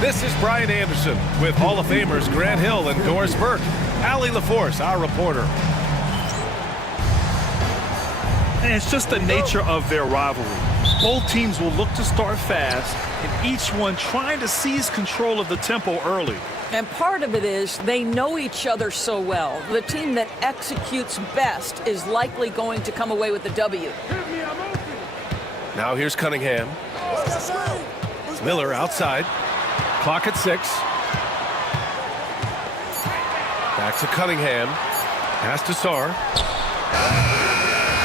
This is Brian Anderson with Hall of Famers Grant Hill and Doris Burke. Allie LaForce, our reporter. And it's just the nature of their rivalry. Both teams will look to start fast, and each one trying to seize control of the tempo early. And part of it is they know each other so well. The team that executes best is likely going to come away with the W. Now here's Cunningham. Miller outside. Clock at 6. Back to Cunningham. Pass to Sarr.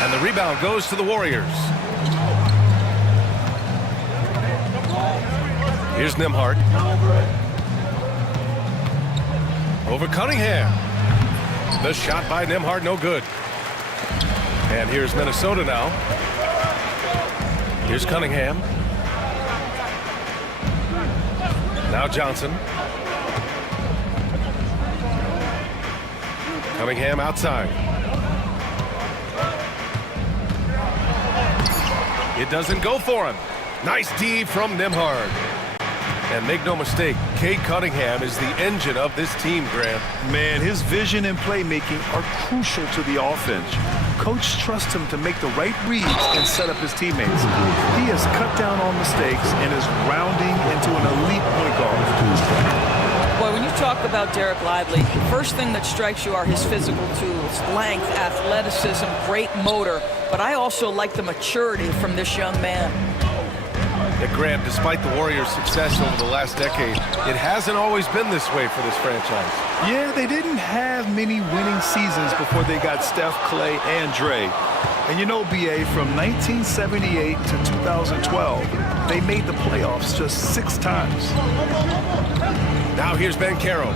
And the rebound goes to the Warriors. Here's Nembhard. Over Cunningham. The shot by Nembhard, no good. And here's Minnesota now. Here's Cunningham. Now Johnson. Cunningham outside. It doesn't go for him. Nice D from Nembhard. And make no mistake, Cade Cunningham is the engine of this team, Grant. Man, his vision and playmaking are crucial to the offense. Coach trusts him to make the right reads and set up his teammates. He has cut down on mistakes and is rounding into an elite point guard. Boy, when you talk about Derek Lively, first thing that strikes you are his physical tools, length, athleticism, great motor. But I also like the maturity from this young man. Grant, despite the Warriors' success over the last decade, it hasn't always been this way for this franchise. Yeah, they didn't have many winning seasons before they got Steph, Clay, and Dre. And you know, BA, from 1978 to 2012, they made the playoffs just 6 times. Now here's Banchero.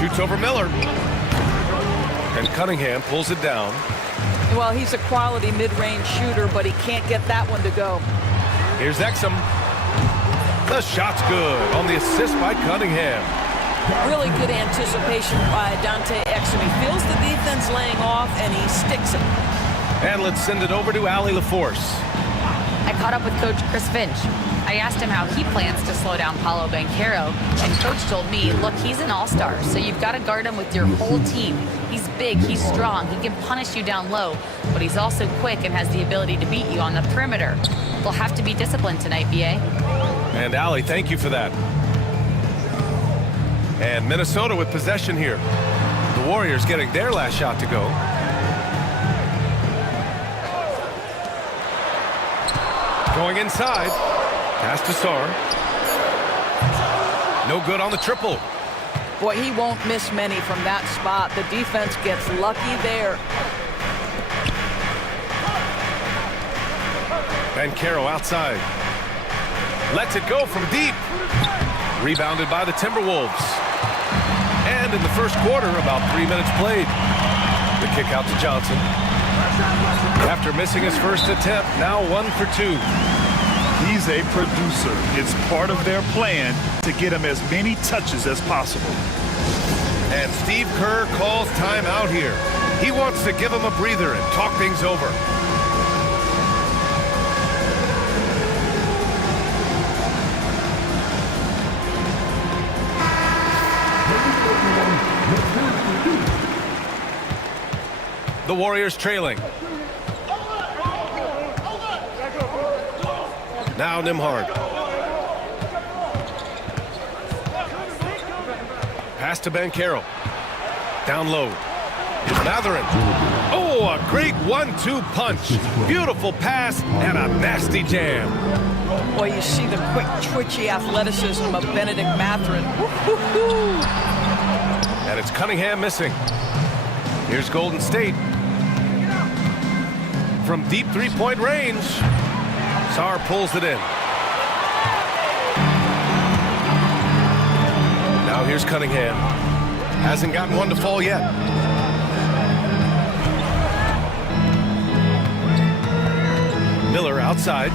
Shoots over Miller. And Cunningham pulls it down. Well, he's a quality mid-range shooter, but he can't get that one to go. Here's Exum. The shot's good on the assist by Cunningham. Really good anticipation by Dante Exum. He feels the defense laying off, and he sticks it. And let's send it over to Allie LaForce. I caught up with Coach Chris Finch. I asked him how he plans to slow down Paolo Banchero, and Coach told me, look, he's an all-star, so you've got to guard him with your whole team. He's big, he's strong, he can punish you down low, but he's also quick and has the ability to beat you on the perimeter. They'll have to be disciplined tonight, BA. And Allie, thank you for that. And Minnesota with possession here. The Warriors getting their last shot to go. Going inside. Pass to Sarr. No good on the triple. Boy, he won't miss many from that spot. The defense gets lucky there. Banchero outside. Lets it go from deep. Rebounded by the Timberwolves. And in the first quarter, about 3 minutes played. The kick out to Johnson. After missing his first attempt, now 1 for 2. He's a producer. It's part of their plan to get him as many touches as possible. And Steve Kerr calls timeout here. He wants to give him a breather and talk things over. The Warriors trailing. Now Nembhard. Pass to Banchero. Down low. Here's Mathurin. Oh, a great 1-2 punch. Beautiful pass and a nasty jam. Boy, you see the quick, twitchy athleticism of Benedict Mathurin. And it's Cunningham missing. Here's Golden State. From deep three-point range. Sarr pulls it in. Now here's Cunningham. Hasn't gotten one to fall yet. Miller outside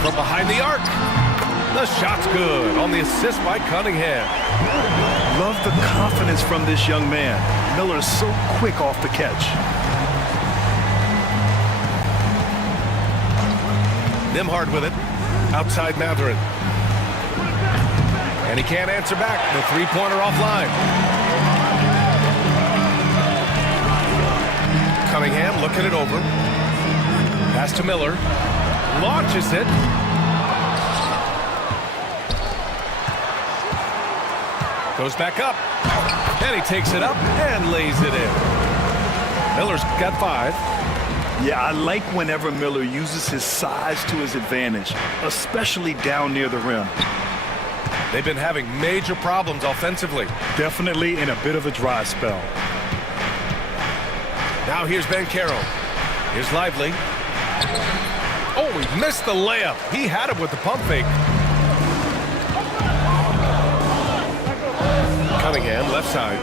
from behind the arc. The shot's good on the assist by Cunningham. Love the confidence from this young man. Miller's so quick off the catch. Nembhard with it. Outside Matherin. And he can't answer back. The three-pointer offline. Cunningham looking it over. Pass to Miller. Launches it. Goes back up. And he takes it up and lays it in. Miller's got 5. Yeah, I like whenever Miller uses his size to his advantage, especially down near the rim. They've been having major problems offensively. Definitely in a bit of a dry spell. Now here's Banchero. Here's Lively. Oh, he missed the layup. He had it with the pump fake. Cunningham, left side.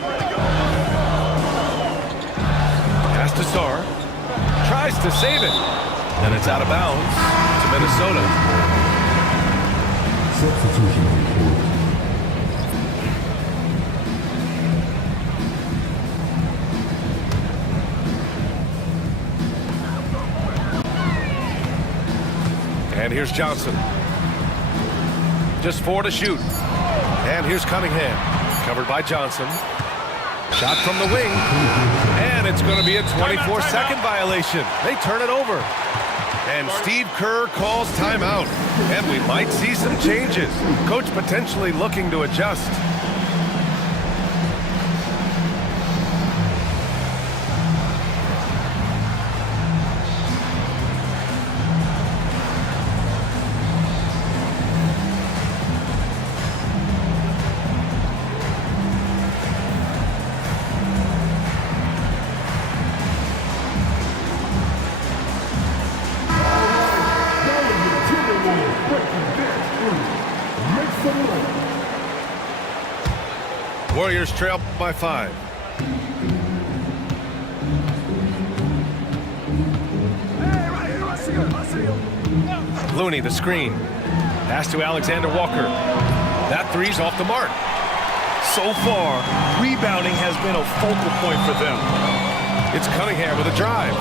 Pass to Sarr. Tries to save it. And it's out of bounds to Minnesota. Substitution report. And here's Johnson. Just 4 to shoot. And here's Cunningham. Covered by Johnson. Shot from the wing. And it's going to be a 24-second violation. They turn it over. And Steve Kerr calls timeout. And we might see some changes. Coach potentially looking to adjust. Warriors trail by 5. Looney, the screen. Pass to Alexander Walker. That three's off the mark. So far, rebounding has been a focal point for them. It's Cunningham with a drive.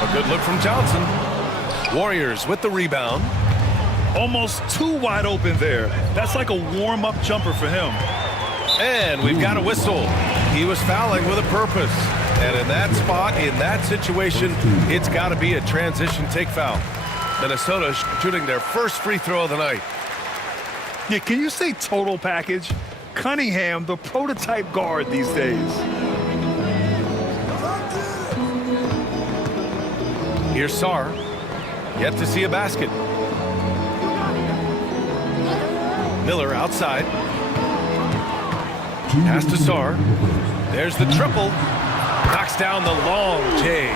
A good look from Johnson. Warriors with the rebound. Almost too wide open there. That's like a warm-up jumper for him. And we've got a whistle. He was fouling with a purpose. And in that spot, in that situation, it's got to be a transition take foul. Minnesota shooting their first free throw of the night. Yeah, can you say total package? Cunningham, the prototype guard these days. Here's Sarr. Yet to see a basket. Miller outside. Pass to Sarr. There's the triple. Knocks down the long J.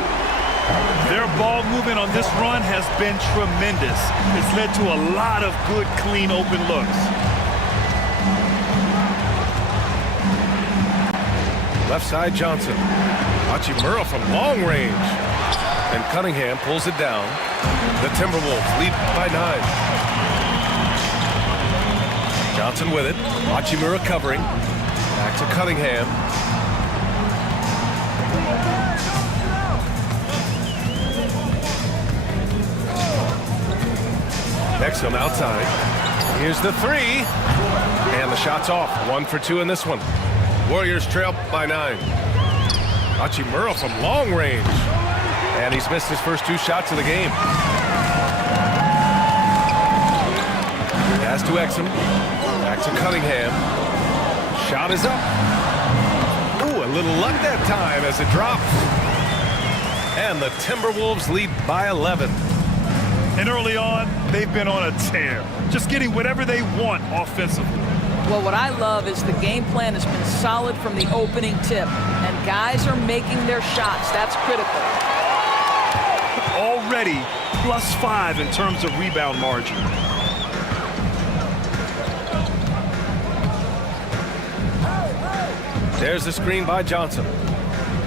Their ball movement on this run has been tremendous. It's led to a lot of good, clean, open looks. Left side Johnson. Hachimura from long range. And Cunningham pulls it down. The Timberwolves lead by 9. Johnson with it. Hachimura covering. Back to Cunningham. Exum outside. Here's the three. And the shot's off. 1 for 2 in this one. Warriors trail by 9. Hachimura from long range. And he's missed his first 2 shots of the game. Pass to Exum. Back to Cunningham. Shot is up. Ooh, a little luck that time as it drops. And the Timberwolves lead by 11. And early on, they've been on a tear. Just getting whatever they want offensively. Well, what I love is the game plan has been solid from the opening tip. And guys are making their shots. That's critical. Already +5 in terms of rebound margin. There's the screen by Johnson.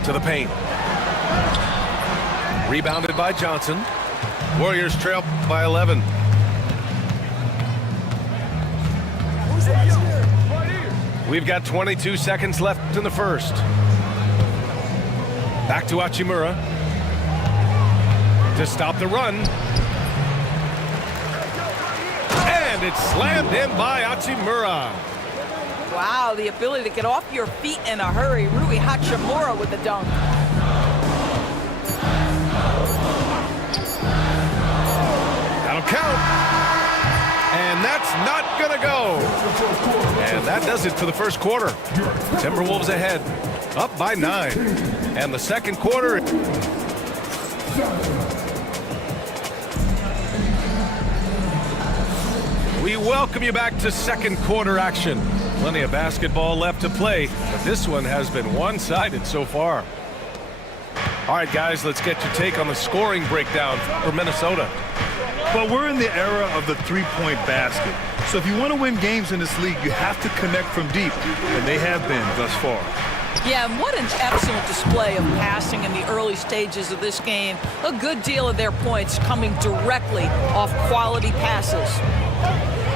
To the paint. Rebounded by Johnson. Warriors trail by 11. We've got 22 seconds left in the first. Back to Hachimura. To stop the run. And it's slammed in by Hachimura. Wow, the ability to get off your feet in a hurry. Rui Hachimura with the dunk. That'll count. And that's not going to go. And that does it for the first quarter. Timberwolves ahead, up by 9. And the second quarter. We welcome you back to second quarter action. Plenty of basketball left to play, but this one has been one-sided so far. All right, guys, let's get your take on the scoring breakdown for Minnesota. But we're in the era of the three-point basket. So if you want to win games in this league, you have to connect from deep, and they have been thus far. Yeah, and what an excellent display of passing in the early stages of this game. A good deal of their points coming directly off quality passes.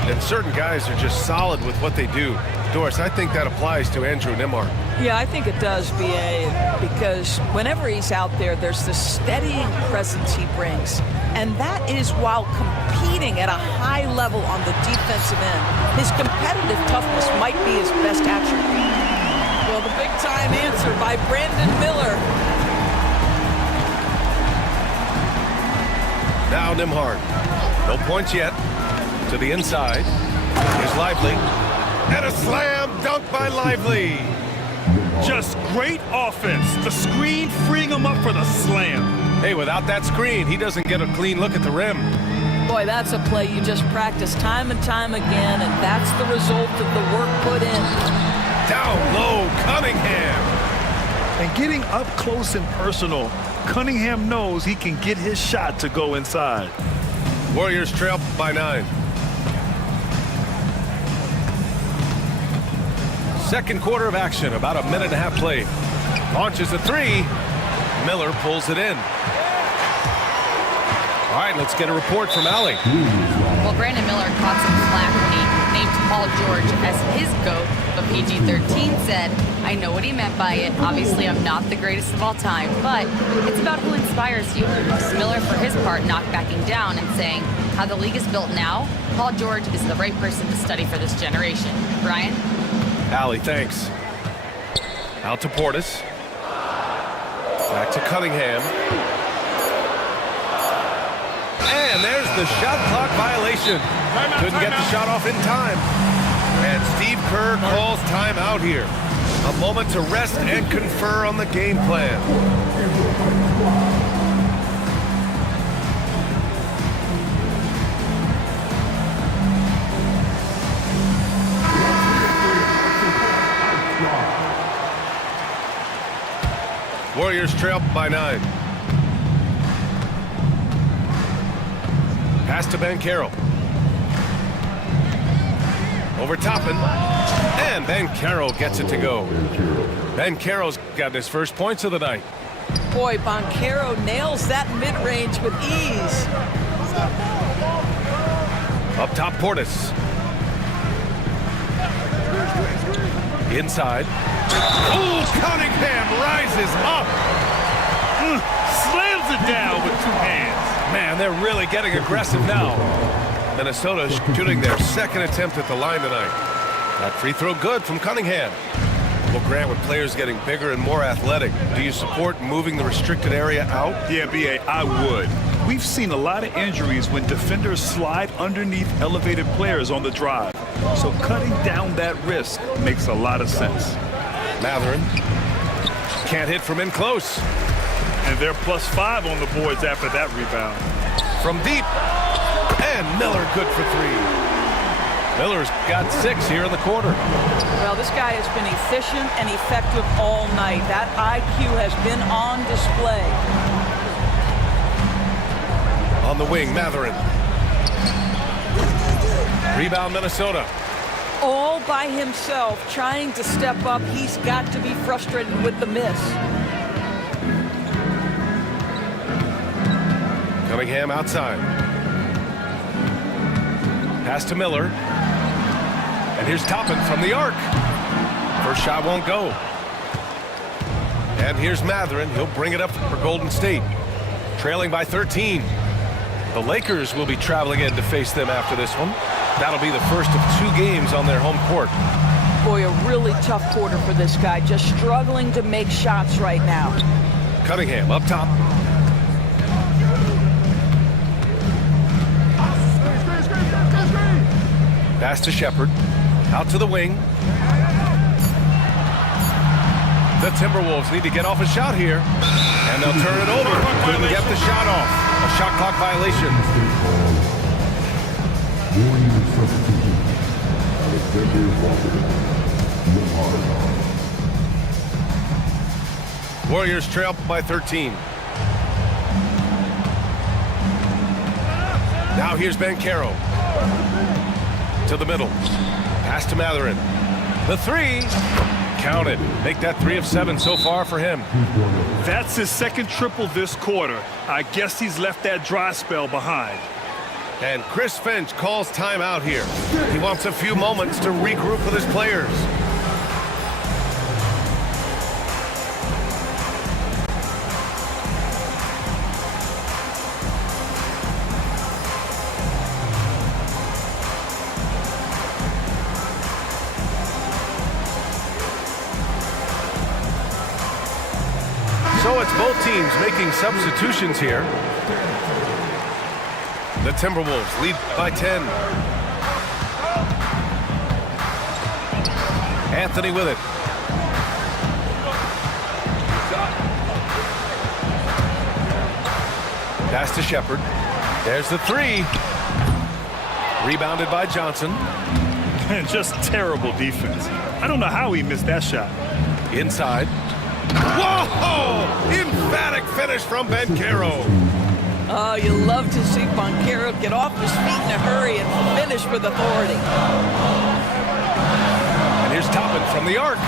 And certain guys are just solid with what they do. Doris, I think that applies to Andrew Nembhard. Yeah, I think it does, B.A., because whenever he's out there, there's this steadying presence he brings. And that is while competing at a high level on the defensive end. His competitive toughness might be his best attribute. Well, the big-time answer by Brandon Miller. Now Nembhard. No points yet. To the inside. Here's Lively. And a slam dunk by Lively. Just great offense. The screen freeing him up for the slam. Hey, without that screen, he doesn't get a clean look at the rim. Boy, that's a play you just practice time and time again, and that's the result of the work put in. Down low, Cunningham. And getting up close and personal, Cunningham knows he can get his shot to go inside. Warriors trail by 9. Second quarter of action, about a minute and a half played. Launches a 3. Miller pulls it in. All right, let's get a report from Allie. Well, Brandon Miller caught some flack when he named Paul George as his GOAT, but PG-13 said, I know what he meant by it. Obviously, I'm not the greatest of all time, but it's about who inspires you. Miller, for his part, not backing down and saying, how the league is built now, Paul George is the right person to study for this generation. Brian? Allie, thanks. Out to Portis. Back to Cunningham. And there's the shot clock violation. Couldn't get the shot off in time. And Steve Kerr calls timeout here. A moment to rest and confer on the game plan. Warriors trail by 9. Pass to Banchero. Over Toppin. And Banchero gets it to go. Banchero's got his first points of the night. Boy, Banchero nails that mid-range with ease. Up top, Portis. Inside. Oh, Cunningham rises up. Slams it down with 2 hands. Man, they're really getting aggressive now. Minnesota shooting their second attempt at the line tonight. That free throw good from Cunningham. Well, Grant, with players getting bigger and more athletic, do you support moving the restricted area out? Yeah, B.A., I would. We've seen a lot of injuries when defenders slide underneath elevated players on the drive. So cutting down that risk makes a lot of sense. Matherin can't hit from in close. And they're +5 on the boards after that rebound. From deep. And Miller good for 3. Miller's got 6 here in the quarter. Well, this guy has been efficient and effective all night. That IQ has been on display. On the wing, Matherin. Rebound, Minnesota. All by himself, trying to step up. He's got to be frustrated with the miss. Cunningham outside. Pass to Miller. And here's Toppin from the arc. First shot won't go. And here's Matherin. He'll bring it up for Golden State. Trailing by 13. The Lakers will be traveling in to face them after this one. That'll be the first of 2 games on their home court. Boy, a really tough quarter for this guy. Just struggling to make shots right now. Cunningham up top. Pass to Shepard. Out to the wing. The Timberwolves need to get off a shot here. And they'll turn it over. Couldn't get the shot off. A shot clock violation. Warriors trail by 13. Now here's Banchero. To the middle. Pass to Matherin. The 3. Counted. Make that 3 of 7 so far for him. That's his second triple this quarter. I guess he's left that dry spell behind. And Chris Finch calls timeout here. He wants a few moments to regroup with his players. So it's both teams making substitutions here. The Timberwolves lead by 10. Anthony with it. Pass to Shepard. There's the 3. Rebounded by Johnson. Just terrible defense. I don't know how he missed that shot. Inside. Whoa! Emphatic finish from Banchero. Oh, you love to see Banchero get off his feet in a hurry and finish with authority. And here's Toppin from the arc.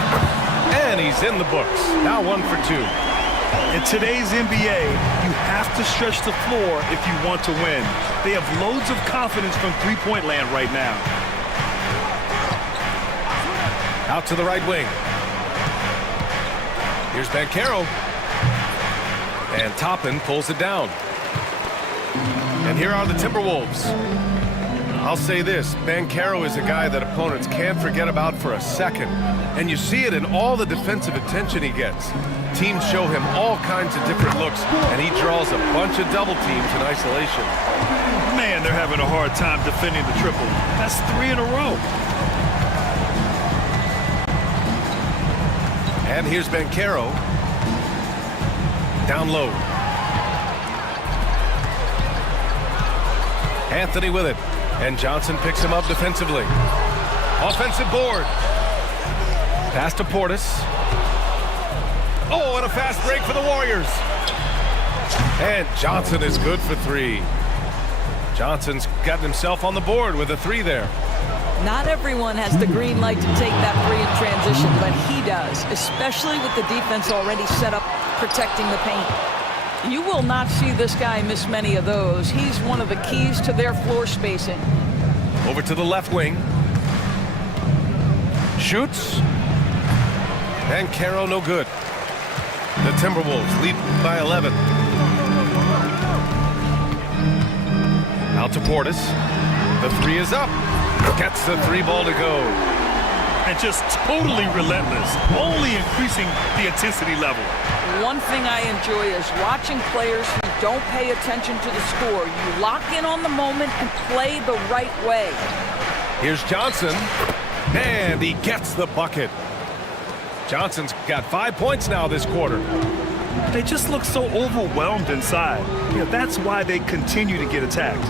And he's in the books. Now 1 for 2. In today's NBA, you have to stretch the floor if you want to win. They have loads of confidence from three-point land right now. Out to the right wing. Here's Banchero. And Toppin pulls it down. And here are the Timberwolves. I'll say this, Banchero is a guy that opponents can't forget about for a second. And you see it in all the defensive attention he gets. Teams show him all kinds of different looks, and he draws a bunch of double teams in isolation. Man, they're having a hard time defending the triple. That's 3 in a row. And here's Banchero. Down low. Anthony with it. And Johnson picks him up defensively. Offensive board. Pass to Portis. Oh, and a fast break for the Warriors. And Johnson is good for 3. Johnson's gotten himself on the board with a 3 there. Not everyone has the green light to take that 3 in transition, but he does, especially with the defense already set up protecting the paint. You will not see this guy miss many of those. He's one of the keys to their floor spacing. Over to the left wing. Shoots. Banchero no good. The Timberwolves lead by 11. Out to Portis. The 3 is up. Gets the 3 ball to go. And just totally relentless, only increasing the intensity level. One thing I enjoy is watching players who don't pay attention to the score. You lock in on the moment and play the right way. Here's Johnson. And he gets the bucket. Johnson's got 5 points now this quarter. They just look so overwhelmed inside. Yeah, that's why they continue to get attacked.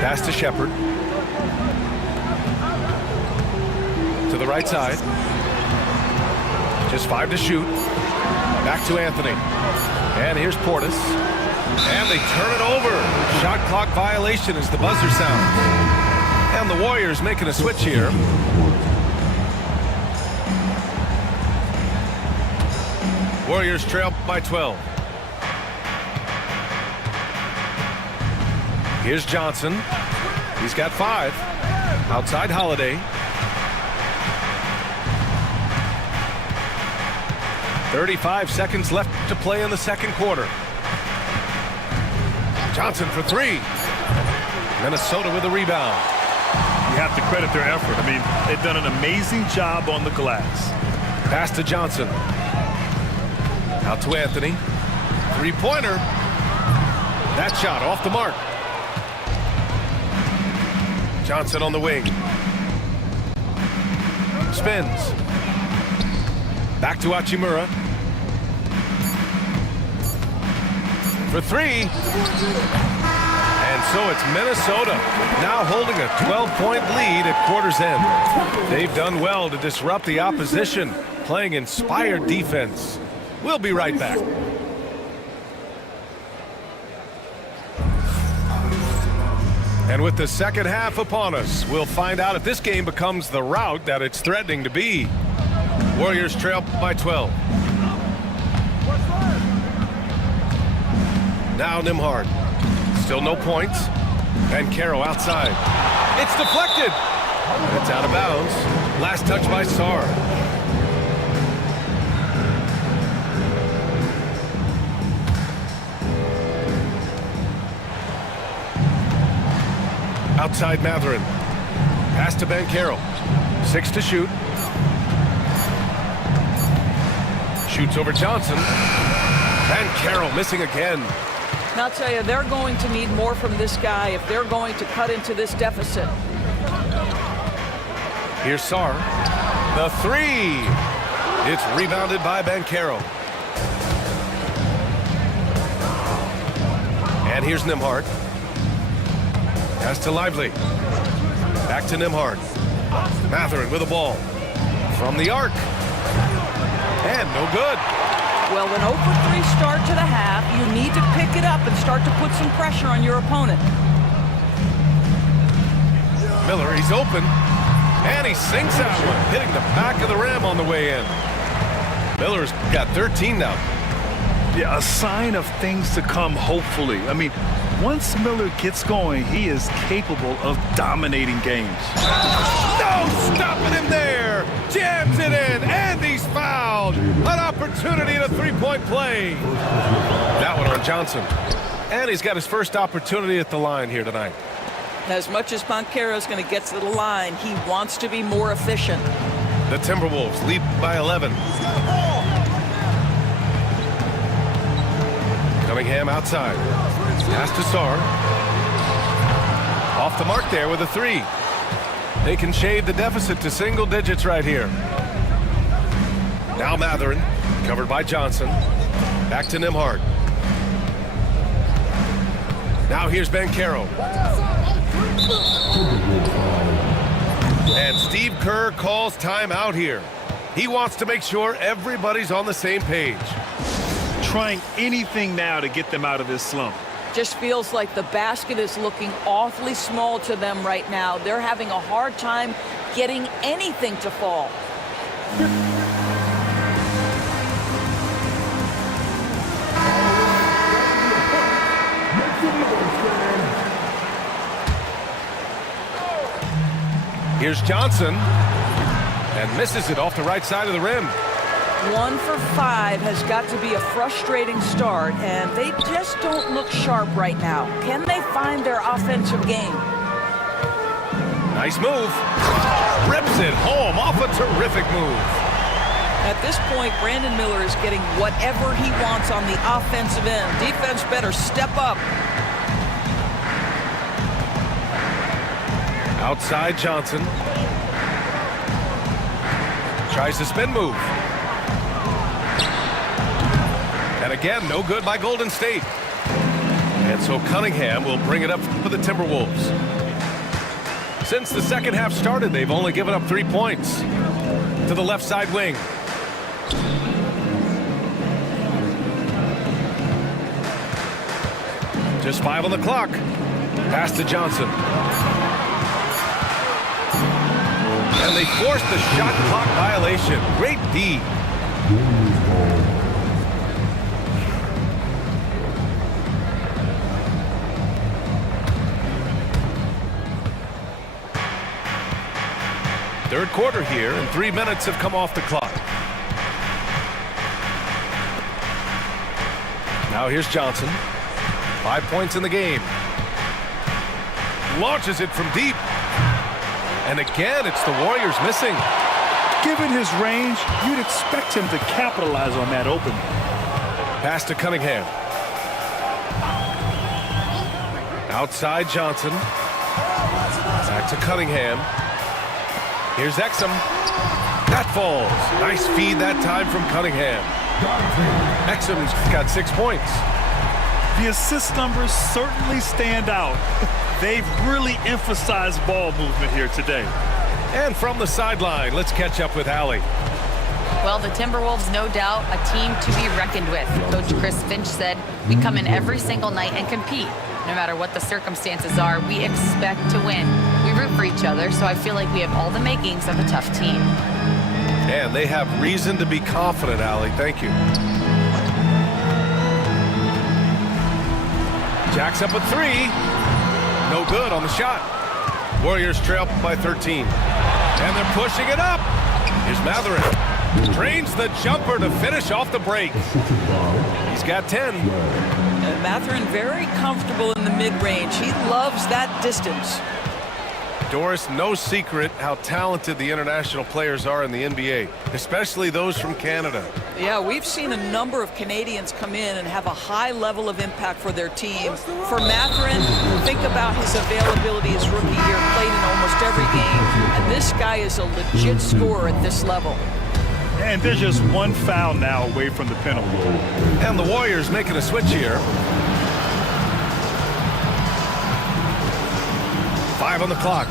Pass to Shepard. To the right side. Just 5 to shoot. Back to Anthony. And here's Portis. And they turn it over. Shot clock violation as the buzzer sounds. And the Warriors making a switch here. Warriors trail by 12. Here's Johnson. He's got 5. Outside Holiday. 35 seconds left to play in the second quarter. Johnson for three. Minnesota with a rebound. You have to credit their effort. I mean, they've done an amazing job on the glass. Pass to Johnson. Out to Anthony. Three-pointer. That shot off the mark. Johnson on the wing. Spins. Back to Hachimura. For three. And so it's Minnesota now holding a 12-point lead at quarter's end. They've done well to disrupt the opposition, playing inspired defense. We'll be right back. And with the second half upon us, we'll find out if this game becomes the rout that it's threatening to be. Warriors trail by 12. Now Nembhard. Still no points. Banchero outside. It's deflected. It's out of bounds. Last touch by Sarr. Outside Mathurin. Pass to Banchero. 6 to shoot. Shoots over Johnson. Banchero missing again. And I'll tell you, they're going to need more from this guy if they're going to cut into this deficit. Here's Sarr. The three. It's rebounded by Banchero. And here's Nembhard. Pass to Lively. Back to Nembhard. Mathurin with the ball. From the arc. And no good. Well, an 0 for 3 start to the half, you need to pick it up and start to put some pressure on your opponent. Miller, he's open. And he sinks that one, hitting the back of the rim on the way in. Miller's got 13 now. Yeah, a sign of things to come, hopefully. I mean, once Miller gets going, he is capable of dominating games. No, stopping him there. Jams it in, and he's fouled. An opportunity in a three-point play. That one on Johnson. And he's got his first opportunity at the line here tonight. As much as Banchero's going to get to the line, he wants to be more efficient. The Timberwolves lead by 11. Cunningham outside. Pass to Sarr. Off the mark there with a three. They can shade the deficit to single digits right here. Now Mathurin, covered by Johnson. Back to Nembhard. Now here's Banchero. And Steve Kerr calls timeout here. He wants to make sure everybody's on the same page. Trying anything now to get them out of this slump. Just feels like the basket is looking awfully small to them right now. They're having a hard time getting anything to fall. Here's Johnson. And misses it off the right side of the rim. 1 for 5 has got to be a frustrating start, and they just don't look sharp right now. Can they find their offensive game? Nice move. Rips it home off a terrific move. At this point, Brandon Miller is getting whatever he wants on the offensive end. Defense better step up. Outside Johnson. Tries the spin move. And again, no good by Golden State. And so Cunningham will bring it up for the Timberwolves. Since the second half started, they've only given up 3 points. To the left side wing. Just 5 on the clock. Pass to Johnson. And they forced the shot clock violation. Great D. Third quarter here, and 3 minutes have come off the clock. Now here's Johnson. 5 points in the game. Launches it from deep. And again, it's the Warriors missing. Given his range, you'd expect him to capitalize on that opening. Pass to Cunningham. Outside Johnson. Back to Cunningham. Here's Exum. That falls. Nice feed that time from Cunningham. Exum's got 6 points. The assist numbers certainly stand out. They've really emphasized ball movement here today. And from the sideline, let's catch up with Allie. Well, the Timberwolves, no doubt, a team to be reckoned with. Coach Chris Finch said, we come in every single night and compete. No matter what the circumstances are, we expect to win. We root for each other, so I feel like we have all the makings of a tough team. And they have reason to be confident, Allie. Thank you. Jacks up a 3. No good on the shot. Warriors trail by 13. And they're pushing it up. Here's Mathurin. Drains the jumper to finish off the break. He's got 10. And Mathurin very comfortable in the mid-range. He loves that distance. Doris, no secret how talented the international players are in the NBA, especially those from Canada. Yeah, we've seen a number of Canadians come in and have a high level of impact for their team. For Mathurin, think about his availability his rookie year, played in almost every game, and this guy is a legit scorer at this level. And they're just one foul now away from the penalty. And the Warriors making a switch here. 5 on the clock.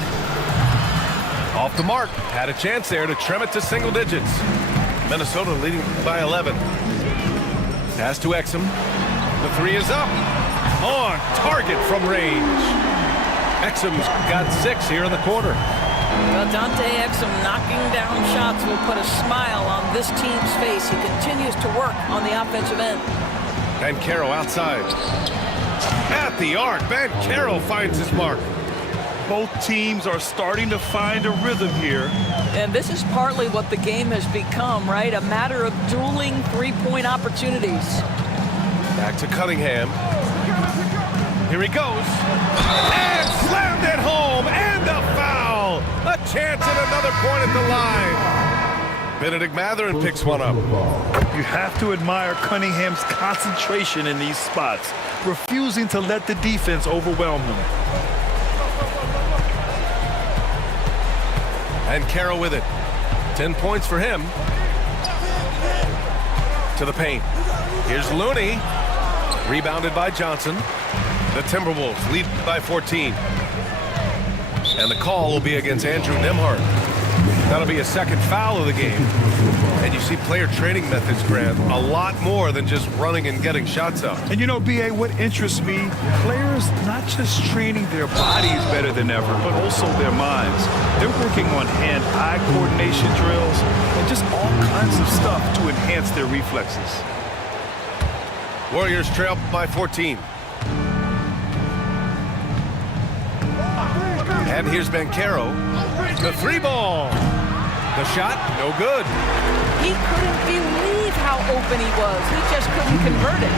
Off the mark. Had a chance there to trim it to single digits. Minnesota leading by 11. Pass to Exum. The 3 is up. On target from range. Exum's got 6 here in the quarter. Well, Dante Exum knocking down shots will put a smile on this team's face. He continues to work on the offensive end. Banchero outside. At the arc, Banchero finds his mark. Both teams are starting to find a rhythm here. And this is partly what the game has become, right? A matter of dueling three-point opportunities. Back to Cunningham. Here he goes. And slammed it home. And a foul. A chance at another point at the line. Benedict Mathurin picks one up. You have to admire Cunningham's concentration in these spots, refusing to let the defense overwhelm him. And Carroll with it. 10 points for him. To the paint. Here's Looney. Rebounded by Johnson. The Timberwolves lead by 14. And the call will be against Andrew Nembhard. That'll be a second foul of the game. And you see player training methods, Grant, a lot more than just running and getting shots up. And you know, B.A., what interests me, players not just training their bodies better than ever, but also their minds. They're working on hand-eye coordination drills and just all kinds of stuff to enhance their reflexes. Warriors trail by 14. And here's Banchero. The 3-ball. The shot, no good. He couldn't believe how open he was. He just couldn't convert it.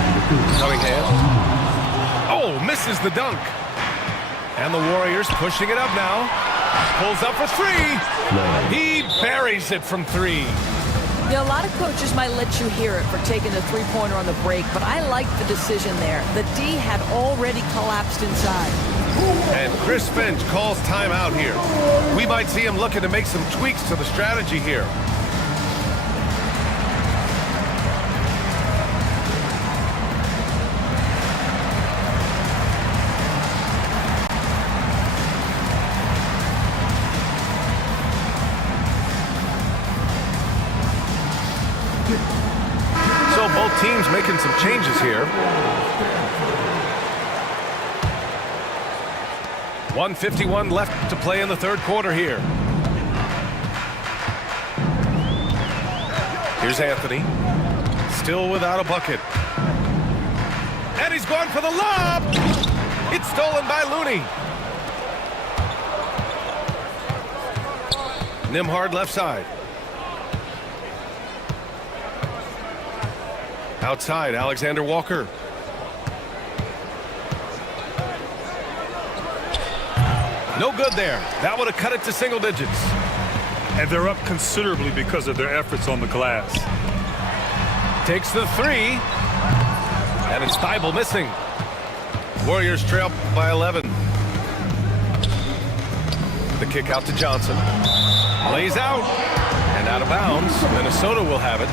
Cunningham. Oh, misses the dunk. And the Warriors pushing it up now. Pulls up for 3. He buries it from 3. Yeah, a lot of coaches might let you hear it for taking the three-pointer on the break, but I like the decision there. The D had already collapsed inside. And Chris Finch calls timeout here. We might see him looking to make some tweaks to the strategy here. So both teams making some changes here. 1:51 left to play in the third quarter here. Here's Anthony. Still without a bucket. And he's going for the lob. It's stolen by Looney. Nembhard left side. Outside, Alexander Walker. No good there. That would have cut it to single digits. And they're up considerably because of their efforts on the glass. Takes the three. And it's Thibault missing. Warriors trail by 11. The kick out to Johnson. Lays out. And out of bounds. Minnesota will have it.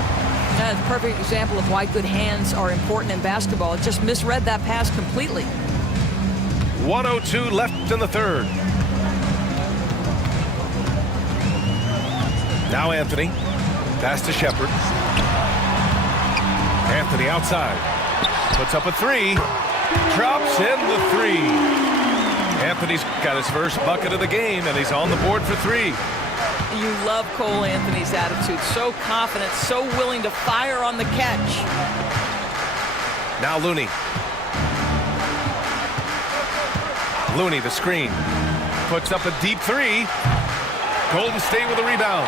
That's a perfect example of why good hands are important in basketball. It just misread that pass completely. 1:02 left in the third. Now Anthony. Pass to Shepard. Anthony outside. Puts up a three. Drops in the three. Anthony's got his first bucket of the game, and he's on the board for three. You love Cole Anthony's attitude. So confident, so willing to fire on the catch. Now Looney. Looney, the screen. Puts up a deep three. Golden State with a rebound.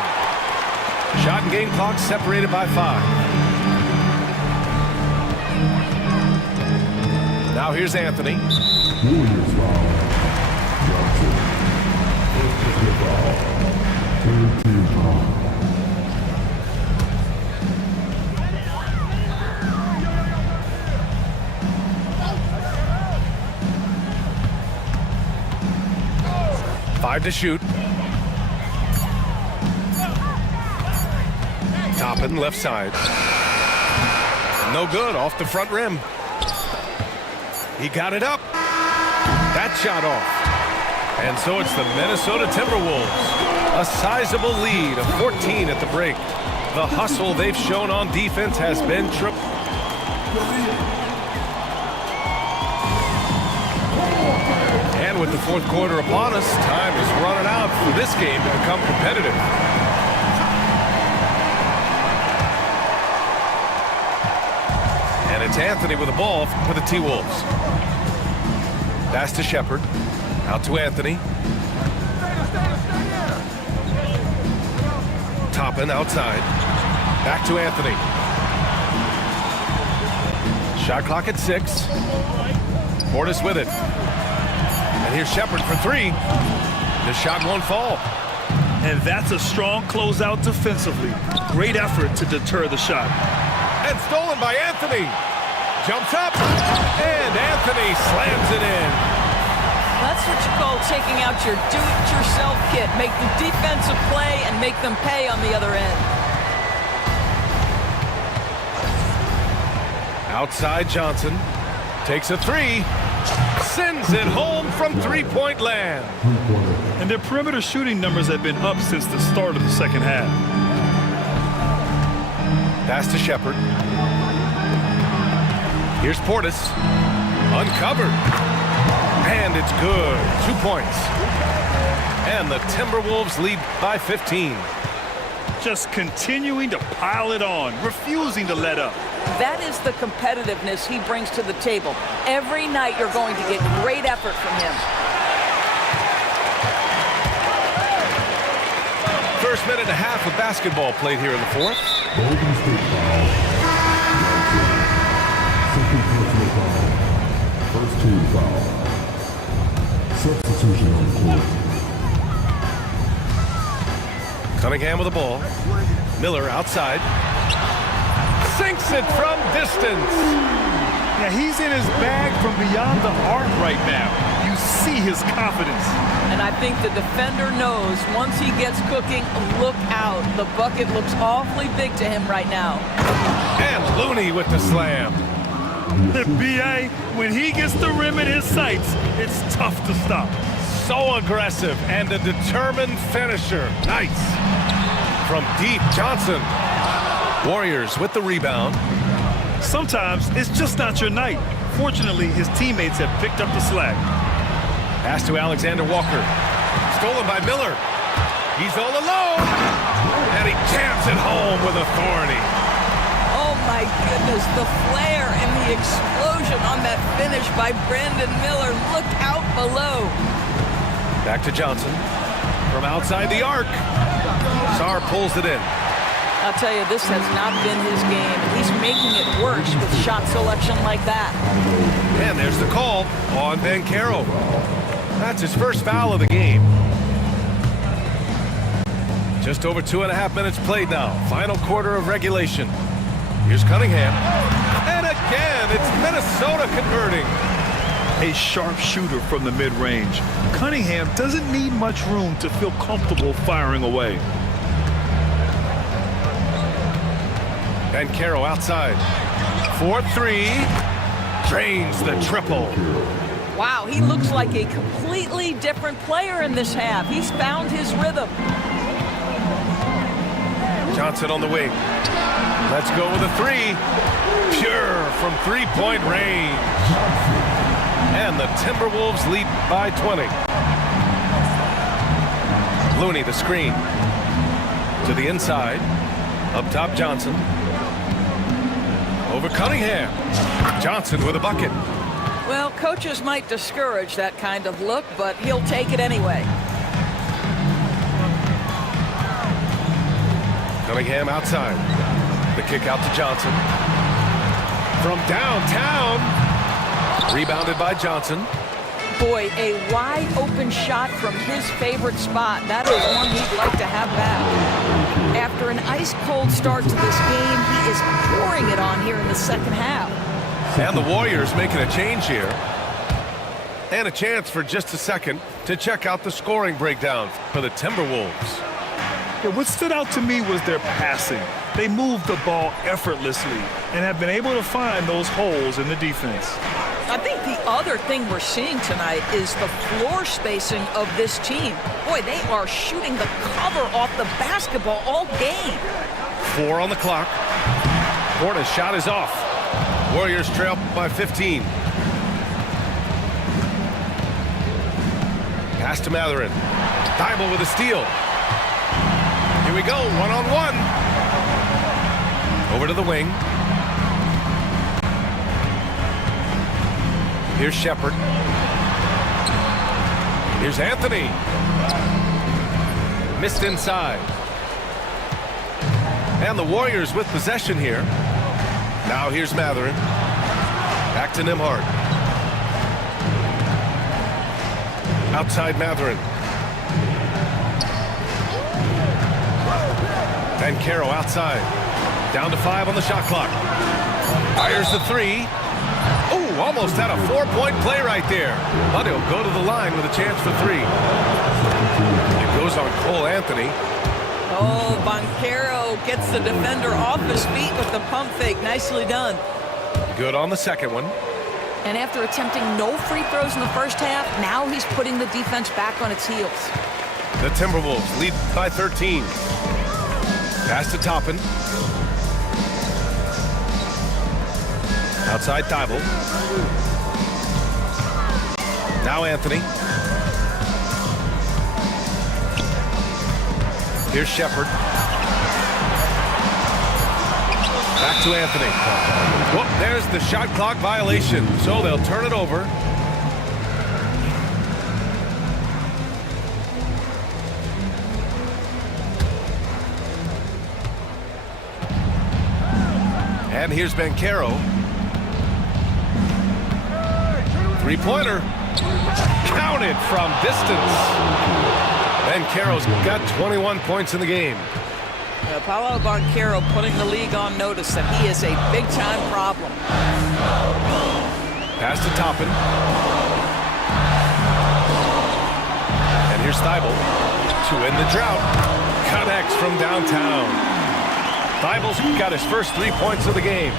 Shot and game clock separated by 5. Now here's Anthony. Warriors foul. Johnson. First foul. Third team foul. Five to shoot. Toppin left side. No good, off the front rim. He got it up. That shot off. And so it's the Minnesota Timberwolves. A sizable lead of 14 at the break. The hustle they've shown on defense has been triple. And with the fourth quarter upon us, time is running out for this game to become competitive. And it's Anthony with the ball for the T-Wolves. Pass to Shepard. Out to Anthony. Toppin outside. Back to Anthony. Shot clock at 6. Portis with it. And here's Shepard for three. The shot won't fall. And that's a strong closeout defensively. Great effort to deter the shot. And stolen by Anthony. Jumps up. And Anthony slams it in. That's what you call taking out your do-it-yourself kit. Make the defensive play and make them pay on the other end. Outside Johnson. Takes a three. Sends it home from three-point land. And their perimeter shooting numbers have been up since the start of the second half. Pass to Shepard. Here's Portis. Uncovered. And it's good. 2 points. And the Timberwolves lead by 15. Just continuing to pile it on, refusing to let up. That is the competitiveness he brings to the table. Every night you're going to get great effort from him. First minute and a half of basketball played here in the fourth. Golden State foul. Johnson. Second personal foul. First team foul. Substitution on the court. Cunningham with the ball. Miller outside. Sinks it from distance. Yeah, he's in his bag from beyond the arc right now. You see his confidence. And I think the defender knows once he gets cooking, look out. The bucket looks awfully big to him right now. And Looney with the slam. The BA, when he gets the rim in his sights, it's tough to stop. So aggressive and a determined finisher. Nice. From deep, Johnson. Warriors with the rebound. Sometimes it's just not your night. Fortunately, his teammates have picked up the slack. Pass to Alexander Walker. Stolen by Miller. He's all alone. And he jams it home with authority. Oh my goodness, the flare and the explosion on that finish by Brandon Miller. Look out below. Back to Johnson. From outside the arc. Sarr pulls it in. I'll tell you, this has not been his game. He's making it worse with shot selection like that. And there's the call on Banchero. That's his first foul of the game. Just over 2.5 minutes played now. Final quarter of regulation. Here's Cunningham. And again, it's Minnesota converting. A sharp shooter from the mid-range. Cunningham doesn't need much room to feel comfortable firing away. Banchero outside. 4-3. Drains the triple. Wow, he looks like a completely different player in this half. He's found his rhythm. Johnson on the wing. Let's go with a three. Pure from three-point range. And the Timberwolves lead by 20. Looney the screen. To the inside. Up top Johnson. Over Cunningham. Johnson with a bucket. Well, coaches might discourage that kind of look, but he'll take it anyway. Cunningham outside. The kick out to Johnson. From downtown. Rebounded by Johnson. Boy, a wide open shot from his favorite spot. That is one he'd like to have back. After an ice-cold start to this game, he is pouring it on here in the second half. And the Warriors making a change here. And a chance for just a second to check out the scoring breakdown for the Timberwolves. Yeah, what stood out to me was their passing. They moved the ball effortlessly and have been able to find those holes in the defense. I think the other thing we're seeing tonight is the floor spacing of this team. Boy, they are shooting the cover off the basketball all game. 4 on the clock. Porter's shot is off. Warriors trail by 15. Pass to Matherin. Thibault with a steal. Here we go, one-on-one. Over to the wing. Here's Shepard. Here's Anthony. Missed inside. And the Warriors with possession here. Now here's Matherin. Back to Nembhard. Outside Matherin. Banchero outside. Down to 5 on the shot clock. Fires the three. Oh, almost had a 4-point play right there. But he'll go to the line with a chance for 3. It goes on Cole Anthony. Oh, Banchero gets the defender off his feet with the pump fake. Nicely done. Good on the second one. And after attempting no free throws in the first half, now he's putting the defense back on its heels. The Timberwolves lead by 13. Pass to Toppin. Outside Thibault. Now Anthony. Here's Shepard. Back to Anthony. Whoop, there's the shot clock violation, so they'll turn it over. And here's Banchero. Three-pointer. Counted from distance. Banchero's got 21 points in the game. Paolo Banchero putting the league on notice that he is a big-time problem. Pass to Toppin. And here's Thibault to end the drought. Connects from downtown. Thibault's got his first 3 points of the game.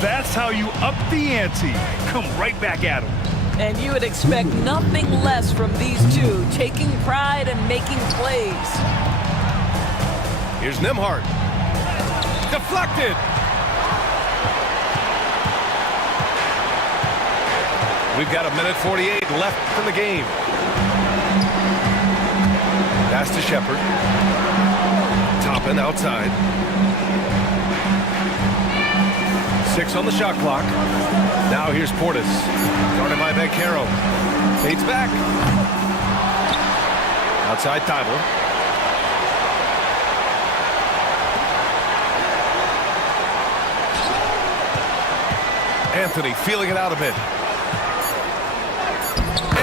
That's how you up the ante. Come right back at him. And you would expect nothing less from these two, taking pride and making plays. Here's Nembhard. Deflected. We've got 1:48 left in the game. Pass to Shepard. Toppin outside. 6 on the shot clock. Now here's Portis. Guarded by Banchero. Fades back. Outside Thibault. Anthony feeling it out a bit.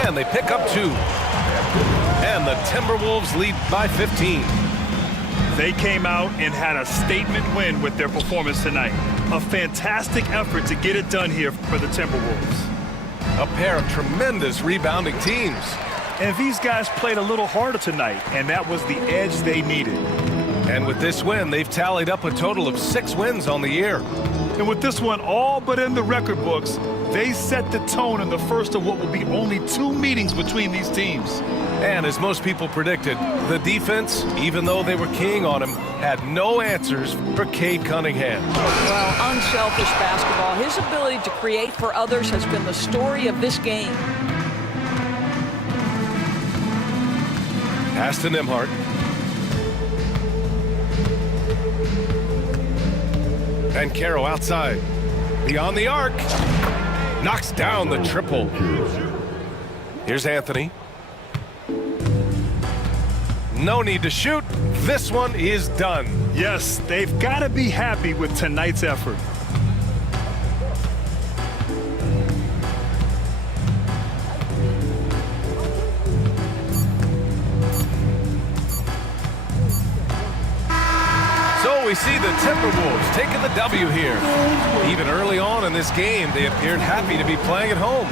And they pick up 2. And the Timberwolves lead by 15. They came out and had a statement win with their performance tonight. A fantastic effort to get it done here for the Timberwolves. A pair of tremendous rebounding teams. And these guys played a little harder tonight, and that was the edge they needed. And with this win, they've tallied up a total of 6 wins on the year. And with this one all but in the record books, they set the tone in the first of what will be only 2 meetings between these teams. And as most people predicted, the defense, even though they were keying on him, had no answers for Cade Cunningham. Well, unselfish basketball. His ability to create for others has been the story of this game. Pass to Nembhard. And Caro outside. Beyond the arc. Knocks down the triple. Here's Anthony. No need to shoot. This one is done. Yes, they've got to be happy with tonight's effort. So we see the Timberwolves taking the W here. Even early on in this game, they appeared happy to be playing at home.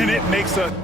And it makes a